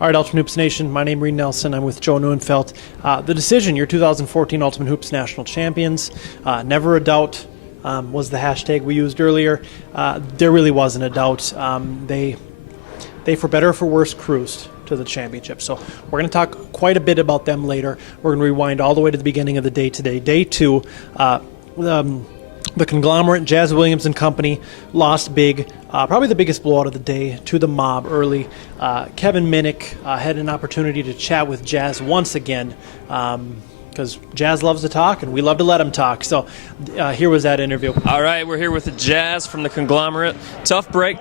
All right, Ultimate Hoops Nation, my name is Reed Nelson. I'm with Joe Neuenfeld. The decision, your 2014 Ultimate Hoops National Champions, never a doubt was the hashtag we used earlier. There really wasn't a doubt. They, for better or for worse, cruised to the championship. So we're going to talk quite a bit about them later. We're going to rewind all the way to the beginning of the day today. Day two, the conglomerate, Jazz Williams and company, lost big, probably the biggest blowout of the day, to the Mob early. Kevin Minnick had an opportunity to chat with Jazz once again, because Jazz loves to talk, and we love to let him talk. So here was that interview. All right, we're here with the Jazz from the conglomerate. Tough break,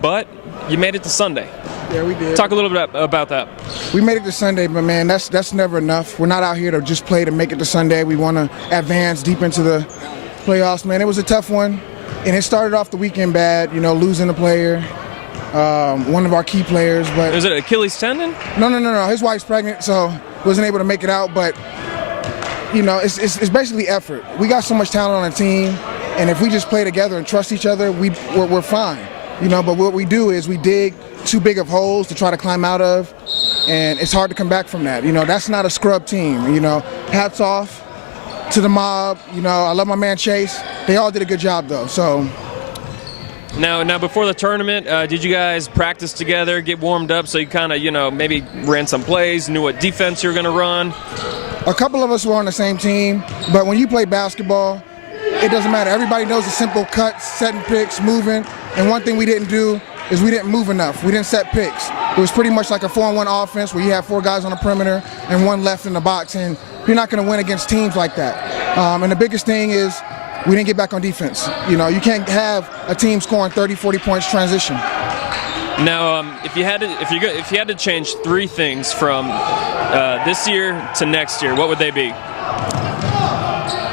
but you made it to Sunday. Yeah, we did. Talk a little bit about that. We made it to Sunday, but man, that's never enough. We're not out here to just play to make it to Sunday. We want to advance deep into the playoffs, man. It was a tough one, and it started off the weekend bad, losing a player, one of our key players. But is it Achilles tendon? No. His wife's pregnant, so wasn't able to make it out. But it's basically effort. We got so much talent on the team, and if we just play together and trust each other, we're fine. But what we do is we dig too big of holes to try to climb out of, and it's hard to come back from that. That's not a scrub team. Hats off to the Mob. I love my man Chase. They all did a good job though. So now before the tournament, did you guys practice together, get warmed up, so you kind of maybe ran some plays, knew what defense you were going to run? A couple of us were on the same team, but when you play basketball, it doesn't matter. Everybody knows the simple cuts, setting picks, moving. And one thing we didn't do is we didn't move enough. We didn't set picks. It was pretty much like a 4-on-1 offense where you have 4 guys on the perimeter and 1 left in the box, and you're not going to win against teams like that. And the biggest thing is we didn't get back on defense. You can't have a team scoring 30, 40 points transition. Now, if you had to change 3 things from this year to next year, what would they be?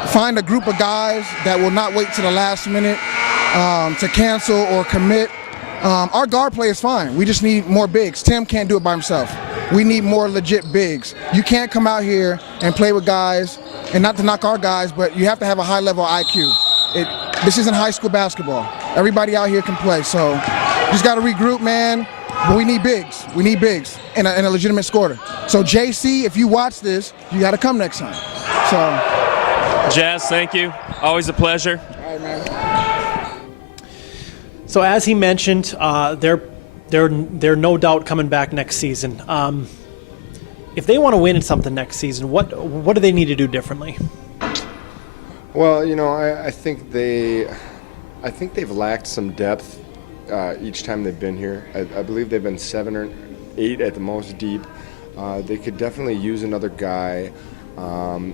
Find a group of guys that will not wait to the last minute to cancel or commit. Our guard play is fine. We just need more bigs. Tim can't do it by himself. We need more legit bigs. You can't come out here and play with guys, and not to knock our guys, but you have to have a high level IQ. This isn't high school basketball. Everybody out here can play, so just got to regroup, man. But we need bigs. We need bigs and a legitimate scorer. So JC, if you watch this, you got to come next time. So, Jazz, thank you. Always a pleasure. All right, man. So as he mentioned, they're no doubt coming back next season. If they want to win in something next season, what do they need to do differently? Well, I think they've lacked some depth each time they've been here. I believe they've been 7 or 8 at the most deep. They could definitely use another guy.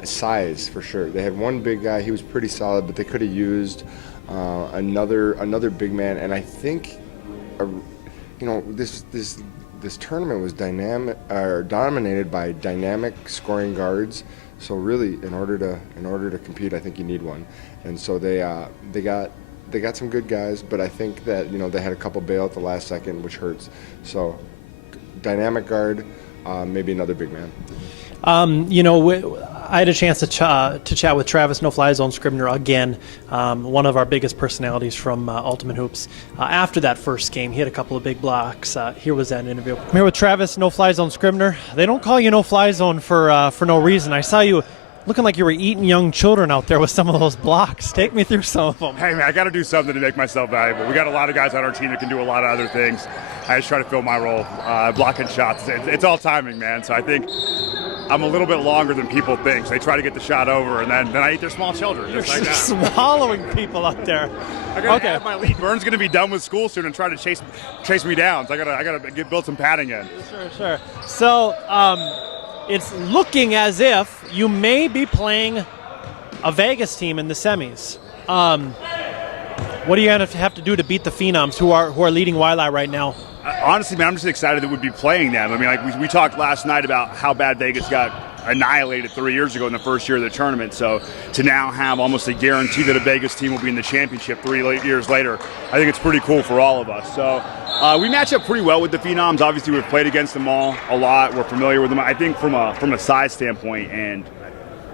Size for sure. They had one big guy. He was pretty solid, but they could have used another big man. And I think, this tournament was dominated by dynamic scoring guards. So really, in order to compete, I think you need one. And so they got some good guys, but I think that they had a couple bail at the last second, which hurts. So dynamic guard, maybe another big man. I had a chance to chat with Travis No Fly Zone Scribner again, one of our biggest personalities from Ultimate Hoops. After that first game, he had a couple of big blocks. Here was that interview. I'm here with Travis No Fly Zone Scribner. They don't call you No Fly Zone for no reason. I saw you looking like you were eating young children out there with some of those blocks. Take me through some of them. Hey, man, I got to do something to make myself valuable. We got a lot of guys on our team that can do a lot of other things. I just try to fill my role, blocking shots. It's all timing, man. So I think I'm a little bit longer than people think. So they try to get the shot over, and then I eat their small children. You're just like that. Swallowing people out there. I got to have my lead. Vern's going to be done with school soon and try to chase me down. So I got to build some padding in. Sure. So it's looking as if you may be playing a Vegas team in the semis. What are you going to have to do to beat the Phenoms, who are leading YLie right now? Honestly, man, I'm just excited that we'd be playing them. I mean, like we talked last night about how bad Vegas got annihilated 3 years ago in the first year of the tournament. So to now have almost a guarantee that a Vegas team will be in the championship 3 years later, I think it's pretty cool for all of us. So we match up pretty well with the Phenoms. Obviously, we've played against them all a lot. We're familiar with them. I think from a size standpoint and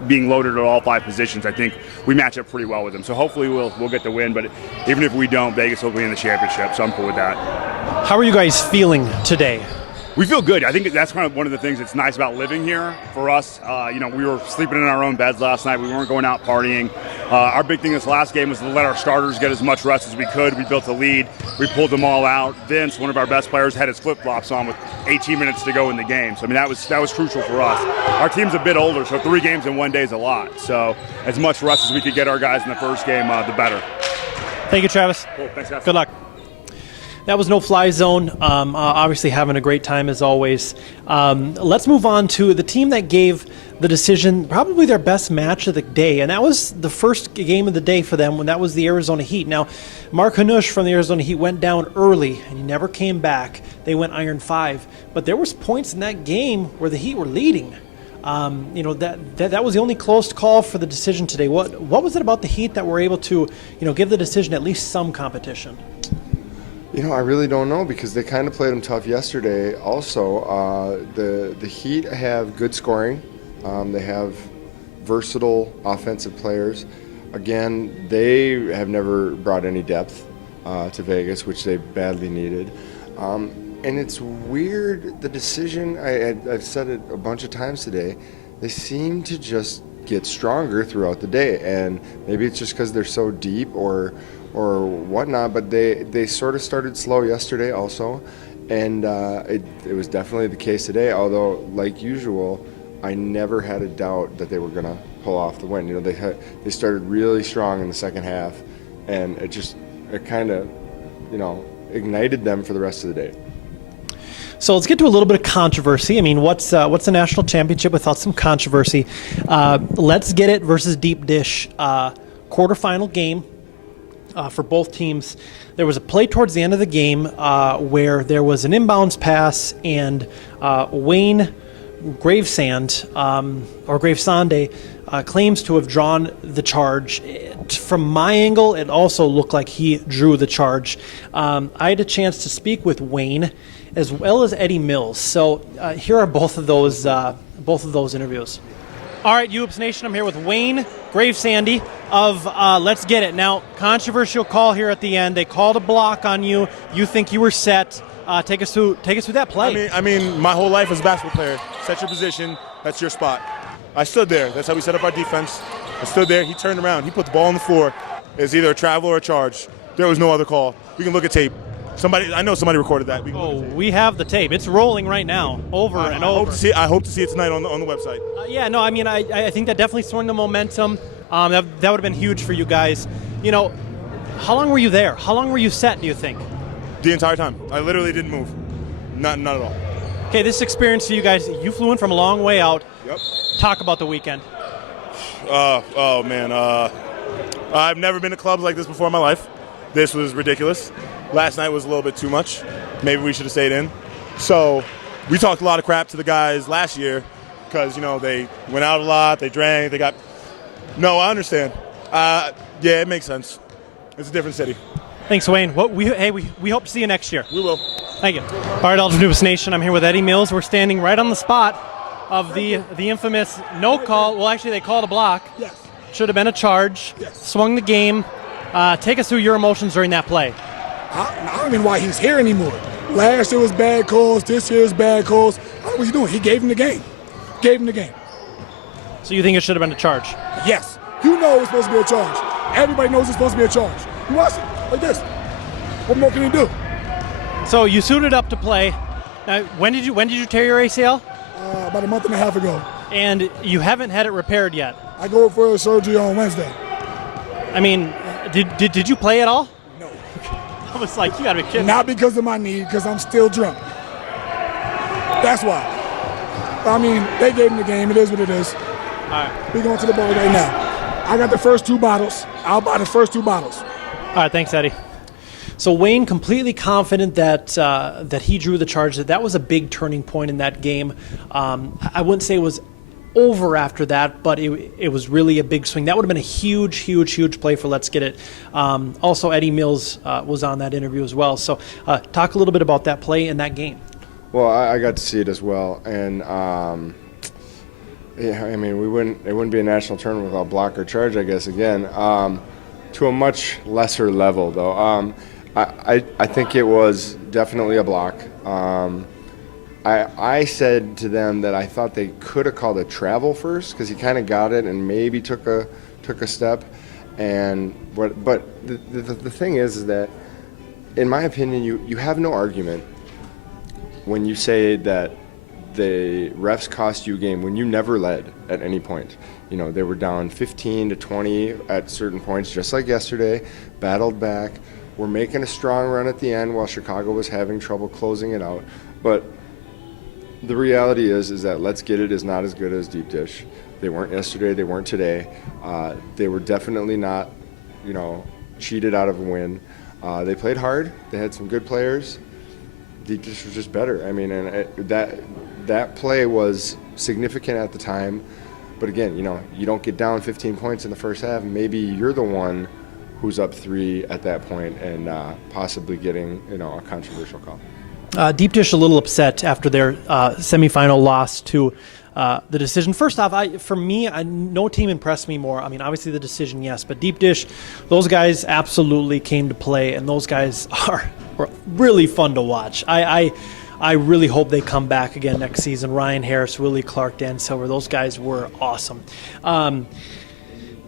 being loaded at all 5 positions, I think we match up pretty well with them. So hopefully we'll get the win. But even if we don't, Vegas will be in the championship. So I'm cool with that. How are you guys feeling today? We feel good. I think that's kind of one of the things that's nice about living here for us. We were sleeping in our own beds last night. We weren't going out partying. Our big thing this last game was to let our starters get as much rest as we could. We built a lead. We pulled them all out. Vince, one of our best players, had his flip-flops on with 18 minutes to go in the game. So, that was crucial for us. Our team's a bit older, so 3 games in 1 day is a lot. So as much rest as we could get our guys in the first game, the better. Thank you, Travis. Cool. Thanks, guys. Good luck. That was no-fly zone. Obviously having a great time as always. Let's move on to the team that gave the decision probably their best match of the day, and that was the first game of the day for them when that was the Arizona Heat. Now, Mark Hanush from the Arizona Heat went down early, and he never came back. They went iron 5, but there was points in that game where the Heat were leading. That was the only close call for the decision today. What was it about the Heat that were able to give the decision at least some competition? I really don't know because they kind of played them tough yesterday. Also, the Heat have good scoring. They have versatile offensive players. Again, they have never brought any depth to Vegas, which they badly needed. And it's weird, the decision, I've said it a bunch of times today, they seem to just get stronger throughout the day. And maybe it's just because they're so deep or whatnot, but they sort of started slow yesterday also, and it was definitely the case today, although like usual I never had a doubt that they were going to pull off the win. They started really strong in the second half, and it kind of ignited them for the rest of the day. So let's get to a little bit of controversy. What's a national championship without some controversy? Let's Get It versus Deep Dish, quarterfinal game. For both teams. There was a play towards the end of the game where there was an inbounds pass, and Wayne Gravesande claims to have drawn the charge. From my angle, it also looked like he drew the charge. I had a chance to speak with Wayne as well as Eddie Mills. So here are both of those interviews. All right, UHoops Nation, I'm here with Wayne Gravesande of Let's Get It. Now, controversial call here at the end. They called a block on you. You think you were set. Take us through that play. My whole life as a basketball player, set your position, that's your spot. I stood there. That's how we set up our defense. I stood there. He turned around. He put the ball on the floor. It's either a travel or a charge. There was no other call. We can look at tape. I know somebody recorded that. We have the tape. It's rolling right now, over and over. I hope to see it tonight on the website. I think that definitely swung the momentum. That would have been huge for you guys. How long were you there? How long were you set, do you think? The entire time. I literally didn't move. Not at all. Okay, this experience for you guys, you flew in from a long way out. Yep. Talk about the weekend. I've never been to clubs like this before in my life. This was ridiculous. Last night was a little bit too much. Maybe we should have stayed in. So we talked a lot of crap to the guys last year because, they went out a lot, they drank, No, I understand. It makes sense. It's a different city. Thanks, Wayne. We hope to see you next year. We will. Thank you. All right, UHoops Nation, I'm here with Eddie Mills. We're standing right on the spot of the infamous no call. Well, actually, they called a block. Yes. Should have been a charge. Yes. Swung the game. Take us through your emotions during that play. I don't even know why he's here anymore. Last year was bad calls. This year is bad calls. I don't know what he's doing. He gave him the game. So you think it should have been a charge? Yes. You know it's supposed to be a charge. Everybody knows it's supposed to be a charge. You watch it like this. What more can he do? So you suited up to play. When did you tear your ACL? About a month and a half ago. And you haven't had it repaired yet. I go for a surgery on Wednesday. Did you play at all? No. I was like, you gotta be kidding. Not because of my knee, because I'm still drunk. That's why. They gave him the game. It is what it is. All right. We're going to the bar right now. I got the first 2 bottles. I'll buy the first 2 bottles. All right, thanks, Eddie. So Wayne completely confident that he drew the charge. That was a big turning point in that game. I wouldn't say it was over after that, but it was really a big swing. That would have been a huge play for Let's Get It. Also, Eddie Mills was on that interview as well. So talk a little bit about that play in that game. Well, I got to see it as well, and it wouldn't be a national tournament without block or charge, I guess. Again, to a much lesser level, though. I think it was definitely a block. I said to them that I thought they could have called a travel first because he kind of got it and maybe took a step. But the thing is that, in my opinion, you have no argument when you say that the refs cost you a game when you never led at any point. You know, they were down 15 to 20 at certain points, just like yesterday, battled back. We're making a strong run at the end while Chicago was having trouble closing it out. But the reality is that Let's Get It is not as good as Deep Dish. They weren't yesterday, they weren't today. They were definitely not, cheated out of a win. They played hard. They had some good players. Deep Dish was just better. I mean, and that play was significant at the time. But again, you don't get down 15 points in the first half. Maybe you're the one who's up 3 at that point and possibly getting, a controversial call. Deep Dish a little upset after their semifinal loss to the decision. First off, for me, no team impressed me more. I mean, obviously the decision, yes, but Deep Dish, those guys absolutely came to play, and those guys were really fun to watch. I really hope they come back again next season. Ryan Harris, Willie Clark, Dan Silver, those guys were awesome.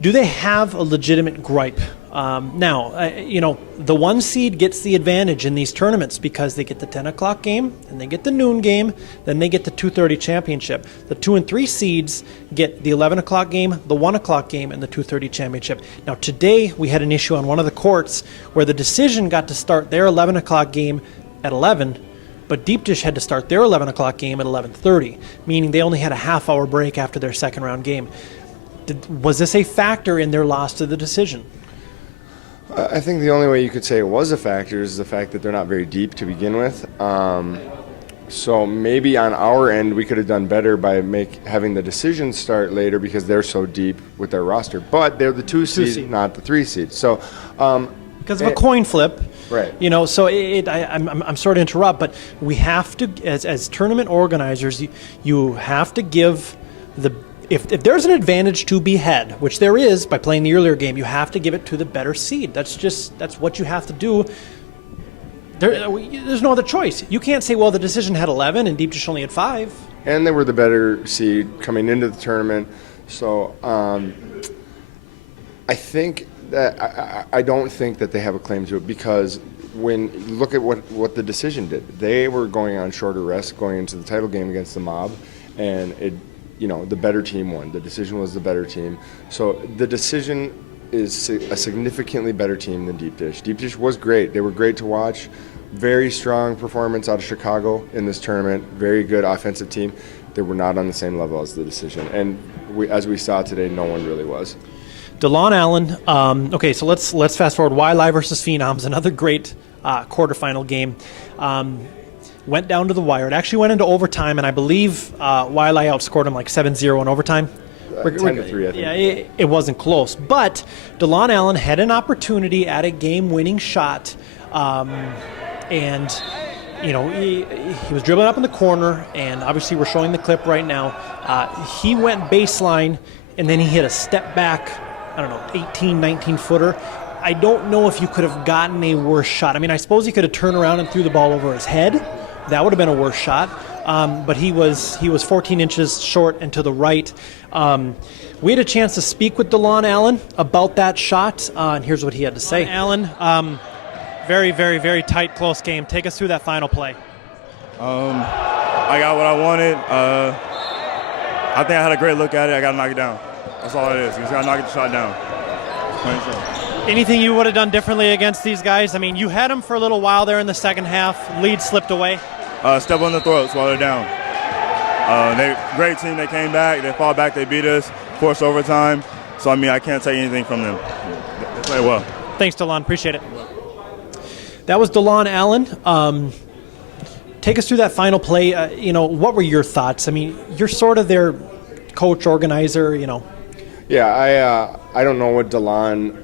Do they have a legitimate gripe? Now, the 1 seed gets the advantage in these tournaments because they get the 10 o'clock game, and they get the noon game, then they get the 2:30 championship. The 2 and 3 seeds get the 11 o'clock game, the 1 o'clock game, and the 2:30 championship. Now, today we had an issue on one of the courts where the decision got to start their 11 o'clock game at 11, but Deep Dish had to start their 11 o'clock game at 11:30, meaning they only had a half-hour break after their second round game. Was this a factor in their loss to the decision? I think the only way you could say it was a factor is the fact that they're not very deep to begin with. So maybe on our end we could have done better by having the decision start later because they're so deep with their roster. But they're the 2 seed, not the 3 seed. So because of a coin flip, right? So I'm sorry to interrupt, but we have to, as tournament organizers, you have to give the. If there's an advantage to be had, which there is by playing the earlier game, you have to give it to the better seed. That's what you have to do. There's no other choice. You can't say, well, the decision had 11 and Deep Dish only had 5. And they were the better seed coming into the tournament. So I think that I don't think that they have a claim to it because when you look at what the decision did, they were going on shorter rest going into the title game against the Mob, and the better team won. The decision was the better team. So the decision is a significantly better team than Deep Dish. Deep Dish was great. They were great to watch. Very strong performance out of Chicago in this tournament. Very good offensive team. They were not on the same level as the decision. And as we saw today, no one really was. Delon Allen. Okay, so let's fast forward. YLie versus Phenoms, another great quarterfinal game. Went down to the wire. It actually went into overtime, and I believe YLie outscored him like 7-0 in overtime. 10-3, I think. Yeah, it wasn't close. But Delon Allen had an opportunity at a game-winning shot, and he was dribbling up in the corner, and obviously we're showing the clip right now. He went baseline, and then he hit a step back, 18, 19-footer. I don't know if you could have gotten a worse shot. I mean, I suppose he could have turned around and threw the ball over his head. That would have been a worse shot. But he was 14 inches short and to the right. We had a chance to speak with Delon Allen about that shot, and here's what he had to say. Allen, very, very, very tight, close game. Take us through that final play. I got what I wanted. I think I had a great look at it. I got to knock it down. That's all it is. You just got to knock the shot down. Plain and simple. Anything you would have done differently against these guys? I mean, you had them for a little while there in the second half. Lead slipped away. Step on the throats while they're down. Great team. They came back. They fought back. They beat us. Forced overtime. So, I can't take anything from them. They played well. Thanks, Delon. Appreciate it. That was Delon Allen. Take us through that final play. What were your thoughts? I mean, you're sort of their coach, organizer, Yeah, I don't know what Delon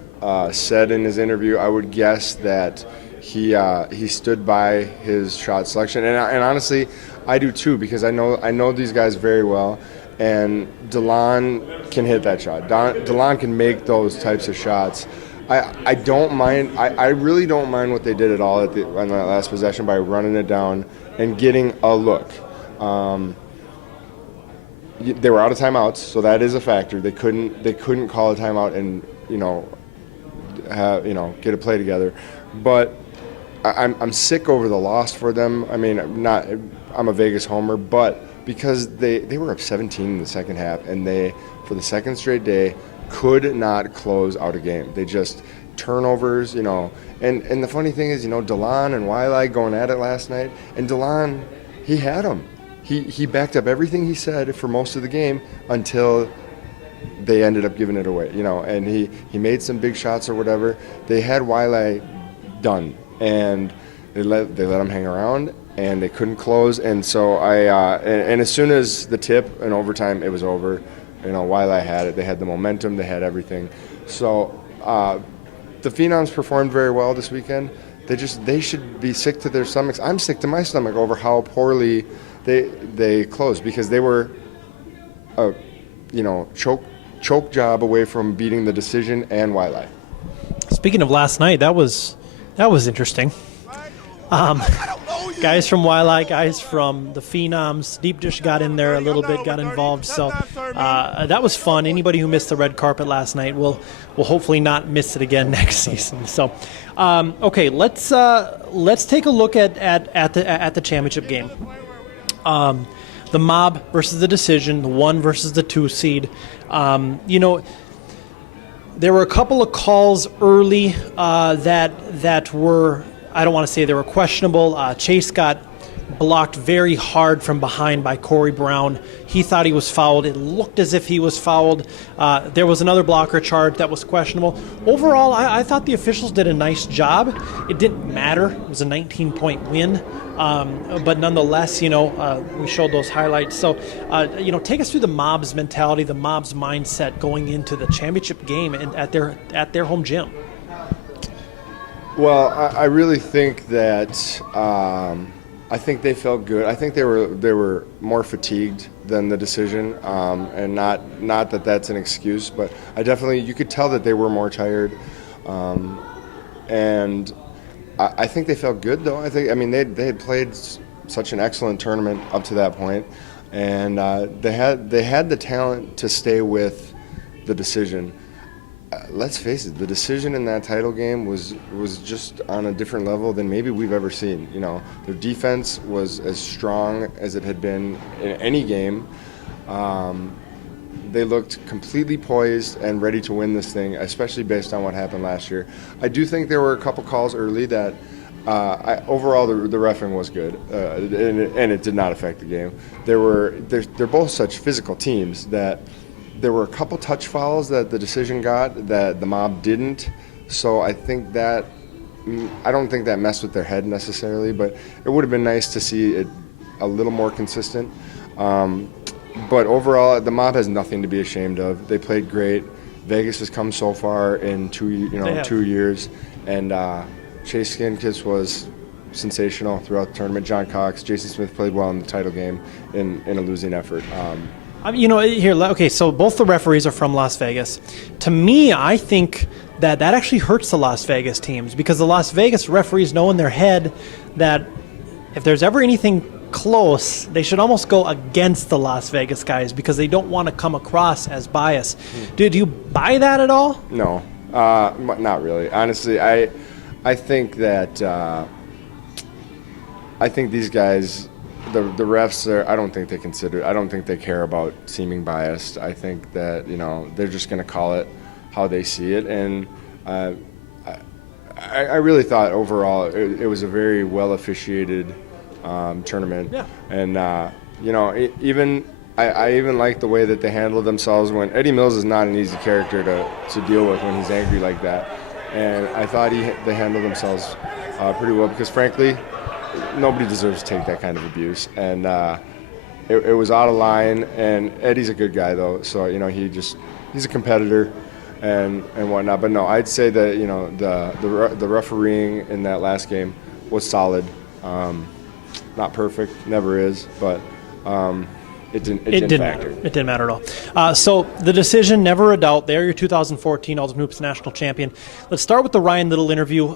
said in his interview. I would guess that he stood by his shot selection, and honestly, I do too because I know these guys very well, and Delon can hit that shot. Delon can make those types of shots. I don't mind. I really don't mind what they did at all on that last possession by running it down and getting a look. They were out of timeouts, so that is a factor. They couldn't call a timeout and get a play together. But I'm sick over the loss for them. I mean, I'm a Vegas homer, but because they were up 17 in the second half, and they, for the second straight day, could not close out a game. They just turnovers, And the funny thing is, Delon and YLie going at it last night, and Delon, he had them. He backed up everything he said for most of the game until they ended up giving it away, and he made some big shots or whatever. They had YLie done, and they let him hang around, and they couldn't close. And so and as soon as the tip and overtime, it was over. YLie had it. They had the momentum. They had everything. So the Phenoms performed very well this weekend. They should be sick to their stomachs. I'm sick to my stomach over how poorly they closed, because they were a choke job away from beating the decision and YLie. Speaking of last night, that was interesting. Guys from YLie, guys from the Phenoms, Deep Dish got in there a little bit, got involved. So that was fun. Anybody who missed the red carpet last night will hopefully not miss it again next season. So, okay, let's take a look at the championship game. The Mob versus the Decision, the 1 versus the 2 seed. There were a couple of calls early that were, I don't want to say they were questionable. Chase got blocked very hard from behind by Corey Brown. He thought he was fouled. It looked as if he was fouled. There was another blocker charge that was questionable. Overall, I thought the officials did a nice job. It didn't matter. It was a 19-point win. But nonetheless, we showed those highlights. So, take us through the Mob's mentality, the Mob's mindset going into the championship game at their home gym. Well, I really think that I think they felt good. I think they were more fatigued than the decision, and not that that's an excuse, but you could tell that they were more tired, and I think they felt good though. They had played such an excellent tournament up to that point, and they had the talent to stay with the decision. Let's face it, the decision in that title game was just on a different level than maybe we've ever seen. Their defense was as strong as it had been in any game. They looked completely poised and ready to win this thing, especially based on what happened last year. I do think there were a couple calls early that overall the reffing was good, and it did not affect the game. They're both such physical teams that there were a couple touch fouls that the decision got that the Mob didn't. So I don't think that messed with their head necessarily, but it would have been nice to see it a little more consistent. But overall, the Mob has nothing to be ashamed of. They played great. Vegas has come so far in 2 years, and Chase Skinkis was sensational throughout the tournament. John Cox, Jason Smith played well in the title game in a losing effort. So both the referees are from Las Vegas. To me, I think that actually hurts the Las Vegas teams, because the Las Vegas referees know in their head that if there's ever anything close, they should almost go against the Las Vegas guys because they don't want to come across as biased. Do you buy that at all? No, not really. Honestly, I think that these guys, the refs are, I don't think they care about seeming biased. I think that they're just going to call it how they see it, and I really thought overall it was a very well officiated tournament. Yeah. And I even like the way that they handled themselves. When Eddie Mills is not an easy character to deal with when he's angry like that, and I thought they handled themselves pretty well, because frankly, nobody deserves to take that kind of abuse, and it was out of line. And Eddie's a good guy though, so he's a competitor and whatnot. But no, I'd say that the refereeing in that last game was solid. Not perfect, never is, but it didn't factor. It didn't matter at all. So the decision, never a doubt. They're your 2014 Ultimate Hoops National Champion. Let's start with the Ryan Little interview.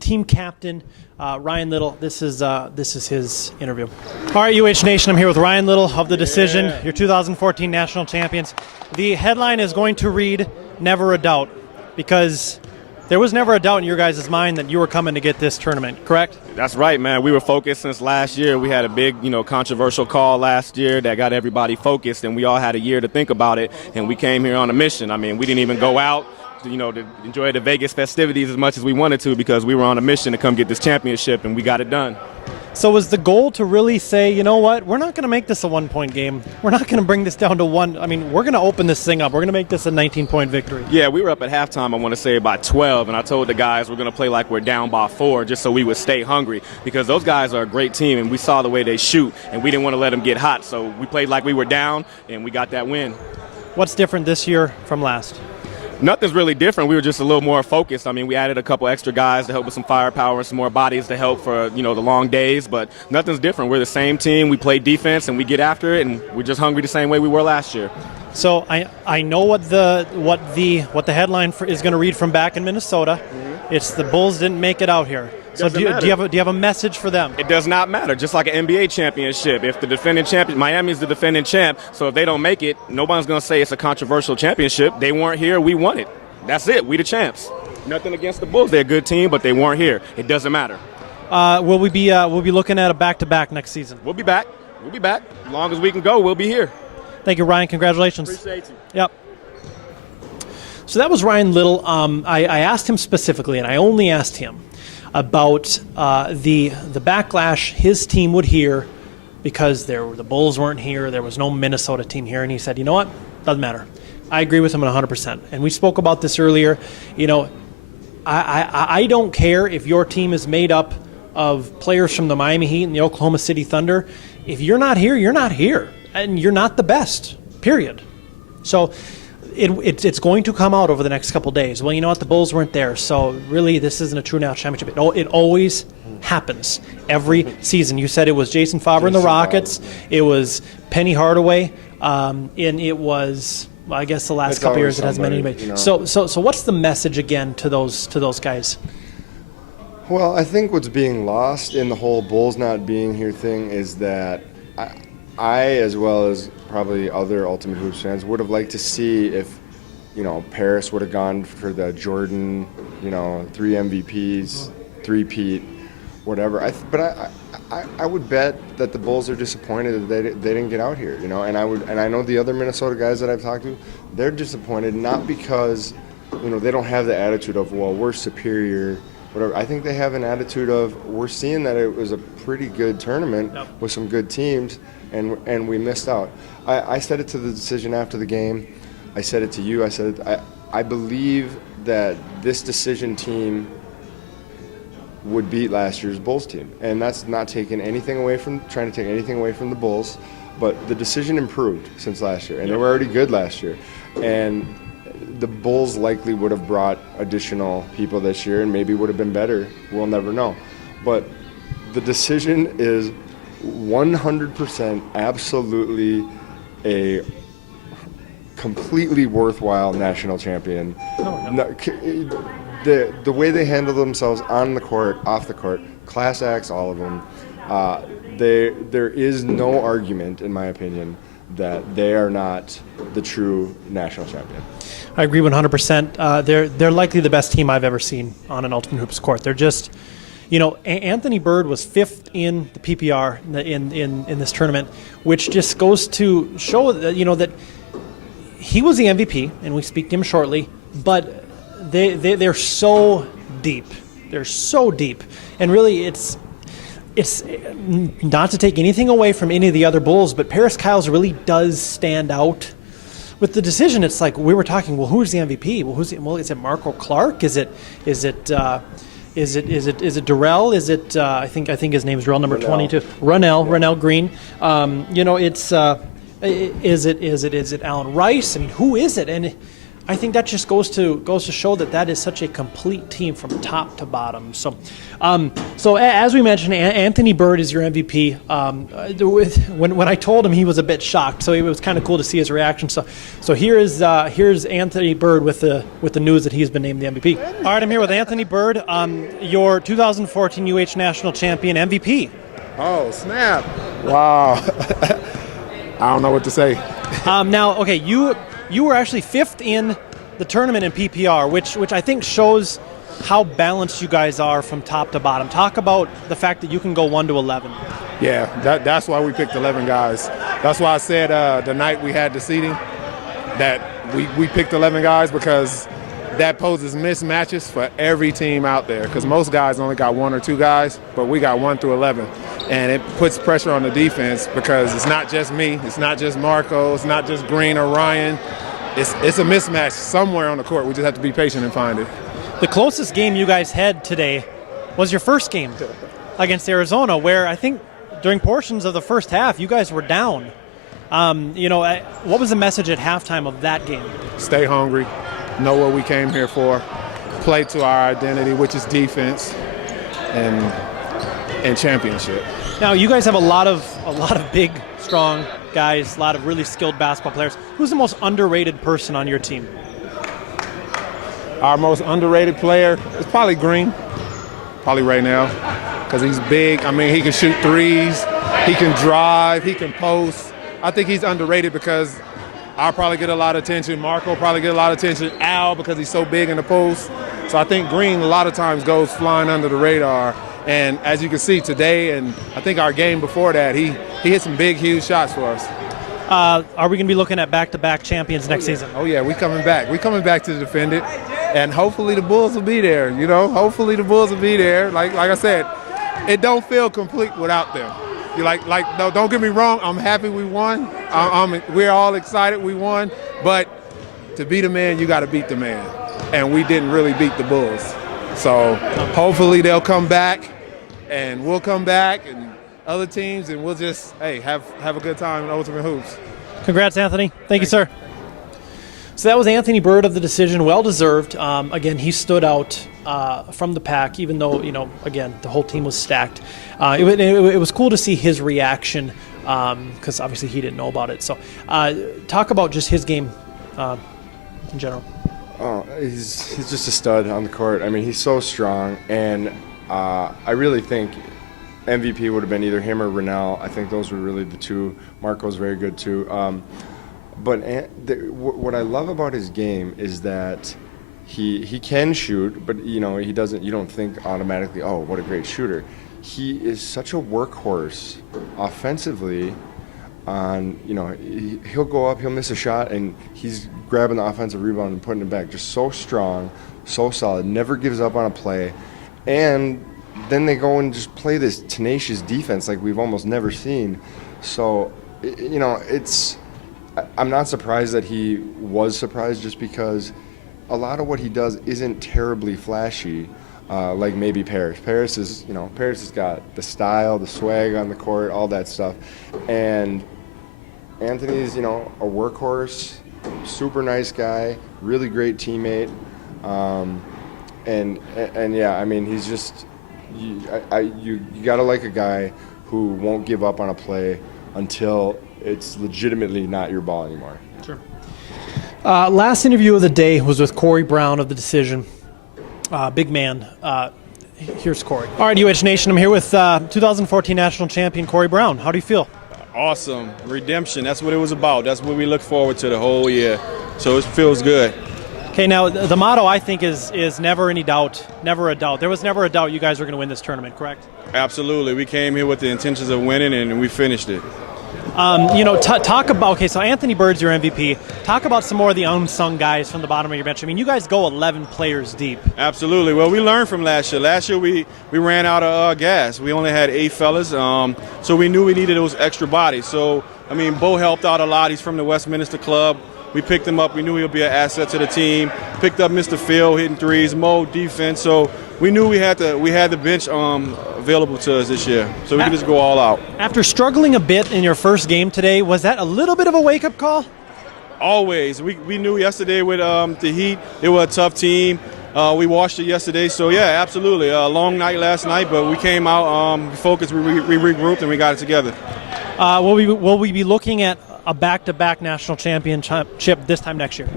Team captain Ryan Little. This is his interview. All right, UH Nation. I'm here with Ryan Little of the decision. Your 2014 National Champions. The headline is going to read "Never a Doubt," because there was never a doubt in your guys' mind that you were coming to get this tournament, correct? That's right, man. We were focused since last year. We had a big, controversial call last year that got everybody focused, and we all had a year to think about it, and we came here on a mission. I mean, we didn't even go out, to enjoy the Vegas festivities as much as we wanted to because we were on a mission to come get this championship, and we got it done. So was the goal to really say, you know what, we're not going to make this a one-point game. We're not going to bring this down to one. I mean, we're going to open this thing up. We're going to make this a 19-point victory. Yeah, we were up at halftime, I want to say, by 12, and I told the guys we're going to play like we're down by 4 just so we would stay hungry because those guys are a great team, and we saw the way they shoot, and we didn't want to let them get hot. So we played like we were down, and we got that win. What's different this year from last? Nothing's really different. We were just a little more focused. I mean, we added a couple extra guys to help with some firepower and some more bodies to help for, the long days, but nothing's different. We're the same team. We play defense and we get after it, and we're just hungry the same way we were last year. So I know what the headline is going to read from back in Minnesota. Mm-hmm. It's the Bulls didn't make it out here. So do you have a message for them? It does not matter. Just like an NBA championship, if the defending champion, Miami's the defending champ, so if they don't make it, nobody's going to say it's a controversial championship. They weren't here. We won it. That's it. We the champs. Nothing against the Bulls. They're a good team, but they weren't here. It doesn't matter. Will we be looking at a back-to-back next season? We'll be back. We'll be back. As long as we can go, we'll be here. Thank you, Ryan. Congratulations. Appreciate you. Yep. So that was Ryan Little. I asked him specifically, and I only asked him about the backlash his team would hear because the Bulls weren't here. There was no Minnesota team here, and he said, you know what? Doesn't matter. I agree with him 100%. And we spoke about this earlier. I don't care if your team is made up of players from the Miami Heat and the Oklahoma City Thunder. If you're not here, you're not here. And you're not the best, period. So it's going to come out over the next couple days. Well, you know what? The Bulls weren't there. So really, this isn't a true national championship. It always happens every season. You said it was Jason Favre and the Rockets. It was Penny Hardaway. And it was, well, I guess the last couple years it hasn't been anybody. So what's the message again to those guys? Well, I think what's being lost in the whole Bulls not being here thing is that I, as well as probably other Ultimate Hoops fans, would have liked to see if, Paris would have gone for the Jordan, 3 MVPs, 3-peat, whatever. But I would bet that the Bulls are disappointed that they didn't get out here, and I know the other Minnesota guys that I've talked to, they're disappointed not because, they don't have the attitude of, well, we're superior, whatever. I think they have an attitude of, we're seeing that it was a pretty good tournament with some good teams. And we missed out. I said it to the decision after the game. I said it to you. I said it, I believe that this decision team would beat last year's Bulls team, and that's not taking anything away from trying to take anything away from the Bulls. But the decision improved since last year, and they were already good last year. And the Bulls likely would have brought additional people this year, and maybe would have been better. We'll never know. But the decision is 100% absolutely a completely worthwhile national champion. The way they handle themselves on the court, off the court, class acts, all of them. There is no argument, in my opinion, that they are not the true national champion. I agree 100%. They're likely the best team I've ever seen on an Ultimate Hoops court. They're just... Anthony Byrd was 5th in the PPR in this tournament, which just goes to show that, that he was the MVP, and we speak to him shortly, but they're so deep. They're so deep. And really, it's not to take anything away from any of the other Bulls, but Paris Kyles really does stand out. With the decision, it's like we were talking, well, who's the MVP? Well, is it Marco Clark? Is it Durrell? Is it I think his name is Durrell, number 22. Runnell Green. Is it Allen Rice? I mean, who is it? And I think that just goes to show that is such a complete team from top to bottom. So, as we mentioned, Anthony Byrd is your MVP. When I told him, he was a bit shocked. So it was kind of cool to see his reaction. So here's Anthony Byrd with the news that he's been named the MVP. All right, I'm here with Anthony Byrd, your 2014 UH National Champion MVP. Oh, snap. Wow. I don't know what to say. Now, okay, you were actually 5th in the tournament in PPR, which I think shows how balanced you guys are from top to bottom. Talk about the fact that you can go 1 to 11. Yeah, that's why we picked 11 guys. That's why I said the night we had the seating that we picked 11 guys, because that poses mismatches for every team out there, because most guys only got 1 or 2 guys, but we got 1 through 11. And it puts pressure on the defense, because it's not just me, it's not just Marco, it's not just Green or Ryan. It's a mismatch somewhere on the court. We just have to be patient and find it. The closest game you guys had today was your first game against Arizona, where I think during portions of the first half you guys were down. What was the message at halftime of that game? Stay hungry, know what we came here for, play to our identity, which is defense and championship. Now you guys have a lot of big, strong guys, a lot of really skilled basketball players. Who's the most underrated person on your team? Our most underrated player is probably Green, probably right now, because he's big. I mean, he can shoot threes, he can drive, he can post. I think he's underrated because I'll probably get a lot of attention. Marco will probably get a lot of attention. Al, because he's so big in the post. So I think Green a lot of times goes flying under the radar. And as you can see today, and I think our game before that, he hit some big, huge shots for us. Are we going to be looking at back-to-back champions next season? Oh, yeah, we coming back. We coming back to defend it. And hopefully the Bulls will be there, Hopefully the Bulls will be there. Like I said, it don't feel complete without them. No, don't get me wrong. I'm happy we won. We're all excited we won. But to beat a man, you got to beat the man. And we didn't really beat the Bulls. So hopefully they'll come back, and we'll come back, and other teams, and we'll just, have a good time in Ultimate Hoops. Congrats, Anthony. Thank you, sir. So that was Anthony Byrd of the decision. Well-deserved. Again, he stood out from the pack, even though, again, the whole team was stacked. It was cool to see his reaction, because obviously he didn't know about it. So talk about just his game in general. Oh, he's just a stud on the court. I mean, he's so strong, and I really think MVP would have been either him or Rennell. I think those were really the two. Marco's very good too. But what I love about his game is that he can shoot, but he doesn't. You don't think automatically, oh, what a great shooter. He is such a workhorse offensively. He'll go up, he'll miss a shot, and he's grabbing the offensive rebound and putting it back. Just so strong, so solid, never gives up on a play. And then they go and just play this tenacious defense like we've almost never seen. So, I'm not surprised that he was surprised, just because a lot of what he does isn't terribly flashy, like maybe Paris. Paris has got the style, the swag on the court, all that stuff. And Anthony's, a workhorse, super nice guy, really great teammate. And yeah, I mean, he's just, you gotta like a guy who won't give up on a play until it's legitimately not your ball anymore. Sure. Last interview of the day was with Corey Brown of the decision. Big man. Here's Corey. All right, UH Nation, I'm here with 2014 national champion Corey Brown. How do you feel? Awesome. Redemption. That's what it was about. That's what we look forward to the whole year. So it feels good. Okay, now the motto, I think, is never any doubt, never a doubt. There was never a doubt you guys were going to win this tournament, correct? Absolutely. We came here with the intentions of winning, and we finished it. Talk about, okay, so Anthony Byrd's your MVP. Talk about some more of the unsung guys from the bottom of your bench. I mean, you guys go 11 players deep. Absolutely. Well, we learned from last year. Last year we ran out of gas. We only had 8 fellas, so we knew we needed those extra bodies. So, I mean, Bo helped out a lot. He's from the Westminster Club. We picked him up. We knew he would be an asset to the team. Picked up Mr. Phil, hitting threes, Mo, defense. So we knew we had the bench available to us this year. So we could just go all out. After struggling a bit in your first game today, was that a little bit of a wake-up call? Always. We knew yesterday with the Heat, they were a tough team. We watched it yesterday, so yeah, absolutely. A long night last night, but we came out, focused, we regrouped, and we got it together. Will we be looking at a back-to-back national championship this time next year?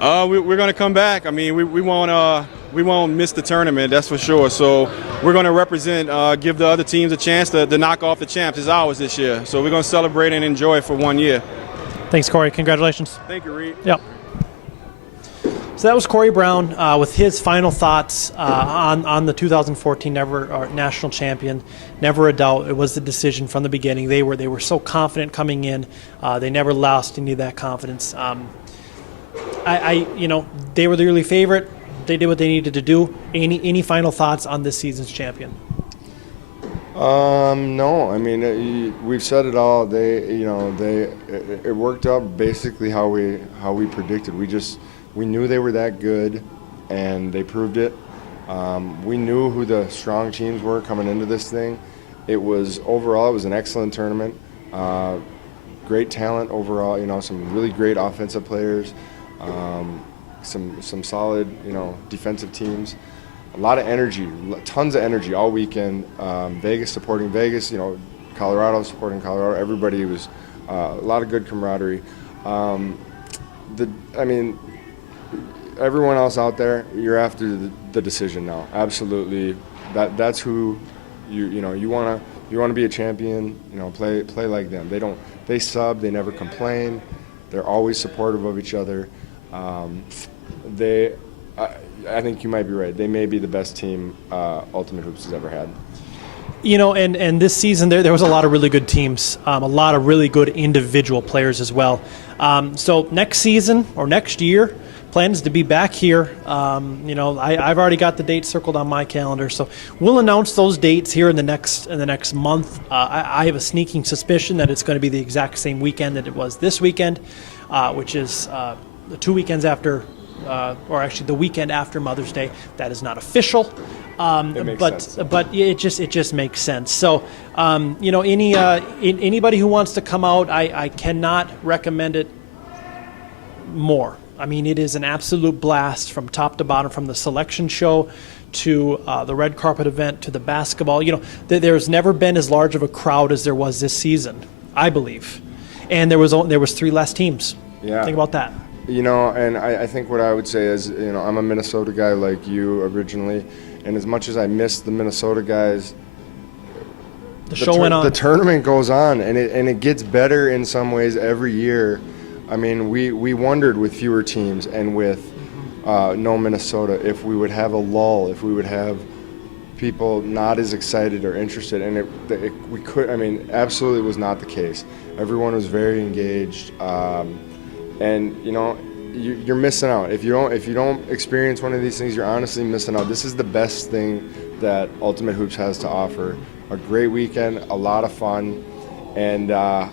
We're going to come back. I mean, we won't miss the tournament, that's for sure. So we're going to represent, give the other teams a chance to knock off the champs. It's ours this year. So we're going to celebrate and enjoy it for 1 year. Thanks, Corey. Congratulations. Thank you, Reed. Yep. So that was Corey Brown with his final thoughts on the 2014 national champion. Never a doubt, it was the decision from the beginning. They were so confident coming in. They never lost any of that confidence. They were the early favorite. They did what they needed to do. Any final thoughts on this season's champion? No. I mean, we've said it all. It worked out basically how we predicted. We knew they were that good, and they proved it. We knew who the strong teams were coming into this thing. Overall, it was an excellent tournament. Great talent overall. Some really great offensive players. Some solid, defensive teams. A lot of energy, tons of energy all weekend. Vegas supporting Vegas, Colorado supporting Colorado. Everybody was a lot of good camaraderie. Everyone else out there, you're after the decision now. Absolutely, that's who you want to be a champion. Play like them. They sub. They never complain. They're always supportive of each other. I think you might be right. They may be the best team Ultimate Hoops has ever had. And this season there was a lot of really good teams, a lot of really good individual players as well. So next season or next year, plans to be back here. I've already got the dates circled on my calendar, so we'll announce those dates here in the next month. I have a sneaking suspicion that it's going to be the exact same weekend that it was this weekend, which is 2 weekends after. Or actually the weekend after Mother's Day. That is not official, but it just makes sense. So anybody who wants to come out, I cannot recommend it more. I mean, it is an absolute blast from top to bottom, from the selection show to the red carpet event to the basketball. There's never been as large of a crowd as there was this season, I believe, and there was 3 less teams. Yeah. Think about that. And I think what I would say is, I'm a Minnesota guy like you originally, and as much as I miss the Minnesota guys, the show went on. The tournament goes on, and it gets better in some ways every year. I mean, we wondered with fewer teams and with no Minnesota if we would have a lull, if we would have people not as excited or interested, and we could. I mean, absolutely was not the case. Everyone was very engaged. And you're missing out if you don't experience one of these things. You're honestly missing out. This is the best thing that Ultimate Hoops has to offer. A great weekend, a lot of fun, and I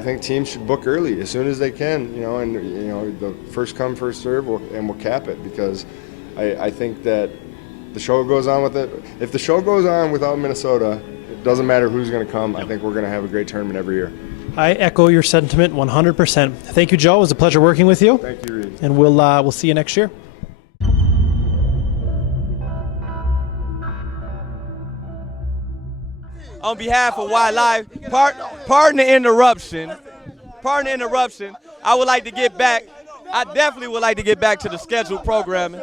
think teams should book early as soon as they can. The first come, first serve, and we'll cap it, because I think that the show goes on with it. If the show goes on without Minnesota, it doesn't matter who's going to come. I think we're going to have a great tournament every year. I echo your sentiment 100%. Thank you, Joe. It was a pleasure working with you. Thank you, Reed. And we'll see you next year. On behalf of YLie, pardon the interruption. I would like to get back. I definitely would like to get back to the scheduled programming.